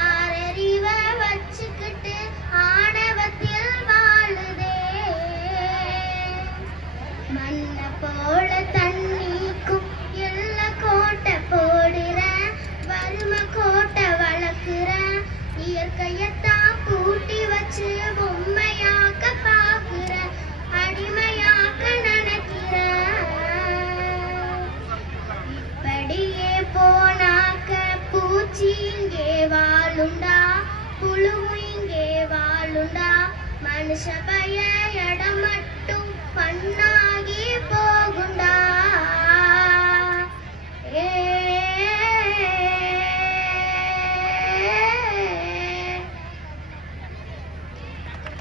ஆறறிவ வச்சுக்கிட்டு ஆணவத்தில் வாழுதே. மண்ண போல தண்ணிக்கும் எல்ல கோட்டை போடுறேன், வறுமை கோட்டை வளர்க்குறேன். இயற்கையத்தான் கூட்டி வச்சு பொம்மையாக்க பாக்குறேன், அடிமையாக்க நினைக்கிறேன். இப்படியே போனாக்க பூச்சி இங்கே வாழுண்டா, புழு இங்கே வாழுண்டா, மனுஷ பய இடமா